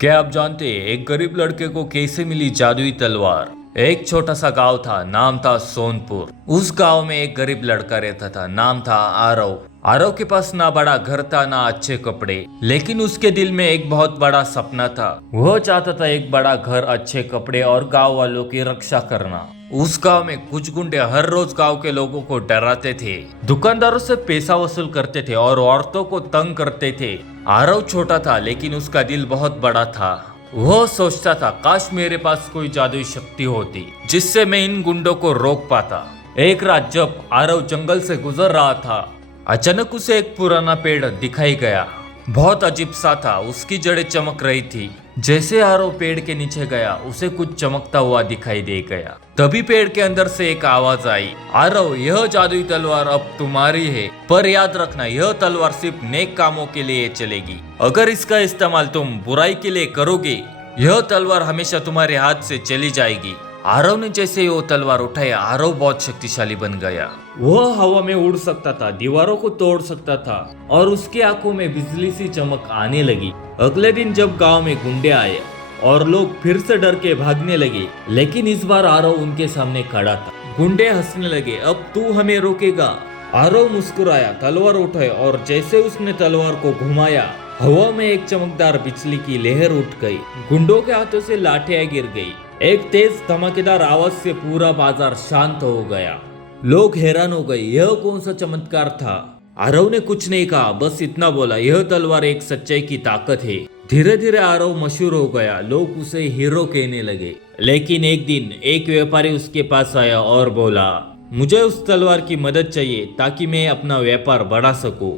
क्या आप जानते हैं एक गरीब लड़के को कैसे मिली जादुई तलवार। एक छोटा सा गांव था, नाम था सोनपुर। उस गांव में एक गरीब लड़का रहता था, नाम था आरव। आरव के पास ना बड़ा घर था ना अच्छे कपड़े, लेकिन उसके दिल में एक बहुत बड़ा सपना था। वह चाहता था एक बड़ा घर, अच्छे कपड़े और गांव वालों की रक्षा करना। उस गांव में कुछ गुंडे हर रोज गांव के लोगों को डराते थे, दुकानदारों से पैसा वसूल करते थे और औरतों को तंग करते थे। आरव छोटा था लेकिन उसका दिल बहुत बड़ा था। वह सोचता था काश मेरे पास कोई जादुई शक्ति होती जिससे मैं इन गुंडों को रोक पाता। एक रात जब आरव जंगल से गुजर रहा था, अचानक उसे एक पुराना पेड़ दिखाई गया। बहुत अजीब सा था, उसकी जड़ें चमक रही थी। जैसे आरव पेड़ के नीचे गया, उसे कुछ चमकता हुआ दिखाई दे गया। तभी पेड़ के अंदर से एक आवाज आई, आरव यह जादुई तलवार अब तुम्हारी है, पर याद रखना यह तलवार सिर्फ नेक कामों के लिए चलेगी। अगर इसका इस्तेमाल तुम बुराई के लिए करोगे, यह तलवार हमेशा तुम्हारे हाथ से चली जाएगी। आरव ने जैसे वो तलवार उठाया, आरव बहुत शक्तिशाली बन गया। वह हवा में उड़ सकता था, दीवारों को तोड़ सकता था और उसकी आंखों में बिजली सी चमक आने लगी। अगले दिन जब गांव में गुंडे आए और लोग फिर से डर के भागने लगे, लेकिन इस बार आरव उनके सामने खड़ा था। गुंडे हंसने लगे, अब तू हमें रोकेगा? आरव मुस्कुराया, तलवार उठाई और जैसे उसने तलवार को घुमाया, हवा में एक चमकदार बिजली की लहर उठ गई। गुंडों के हाथों से लाठियां गिर गई। एक तेज धमाकेदार आवाज से पूरा बाजार शांत हो गया। लोग हैरान हो गए, यह कौन सा चमत्कार था? आरव ने कुछ नहीं कहा, बस इतना बोला, यह तलवार एक सच्चाई की ताकत है। धीरे धीरे आरव मशहूर हो गया, लोग उसे हीरो कहने लगे। लेकिन एक दिन एक व्यापारी उसके पास आया और बोला, मुझे उस तलवार की मदद चाहिए ताकि मैं अपना व्यापार बढ़ा सकूं।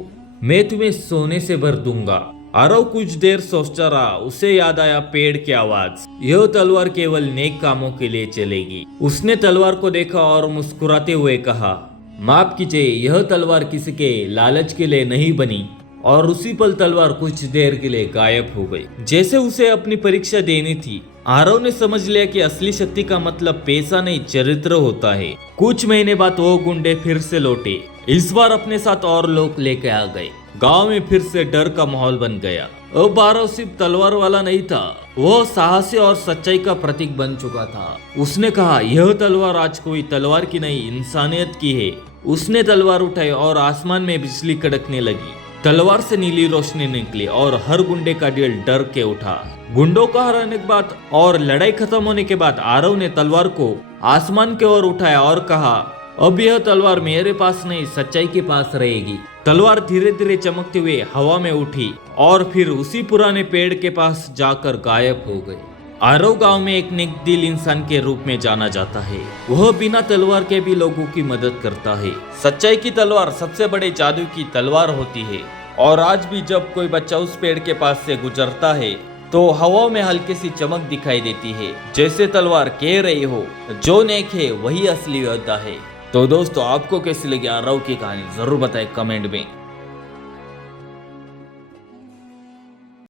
मैं तुम्हें सोने से भर दूंगा। आरव कुछ देर सोचता रहा, उसे याद आया पेड़ की आवाज, यह तलवार केवल नेक कामों के लिए चलेगी। उसने तलवार को देखा और मुस्कुराते हुए कहा, माफ कीजिए, यह तलवार किसी के लालच के लिए नहीं बनी। और उसी पल तलवार कुछ देर के लिए गायब हो गई, जैसे उसे अपनी परीक्षा देनी थी। आरव ने समझ लिया कि असली शक्ति का मतलब पैसा नहीं, चरित्र होता है। कुछ महीने बाद वो गुंडे फिर से लौटे, इस बार अपने साथ और लोग लेके आ गए। गांव में फिर से डर का माहौल बन गया। अब आरव सिर्फ तलवार वाला नहीं था, वो साहसी और सच्चाई का प्रतीक बन चुका था। उसने कहा, यह तलवार आज कोई तलवार की नहीं, इंसानियत की है। उसने तलवार उठाई और आसमान में बिजली कड़कने लगी। तलवार से नीली रोशनी निकली और हर गुंडे का दिल डर के उठा। गुंडों का हराने के बाद और लड़ाई खत्म होने के बाद आरव ने तलवार को आसमान की ओर उठाया और कहा, अब यह तलवार मेरे पास नहीं, सच्चाई के पास रहेगी। तलवार धीरे धीरे चमकते हुए हवा में उठी और फिर उसी पुराने पेड़ के पास जाकर गायब हो गई। आरव गांव में एक नेक दिल इंसान के रूप में जाना जाता है। वह बिना तलवार के भी लोगों की मदद करता है। सच्चाई की तलवार सबसे बड़े जादू की तलवार होती है। और आज भी जब कोई बच्चा उस पेड़ के पास से गुजरता है तो हवा में हल्की सी चमक दिखाई देती है, जैसे तलवार कह रही हो, जो नेक है वही असली योद्धा है। तो दोस्तों, आपको कैसी लगी आरव की कहानी जरूर बताएं कमेंट में।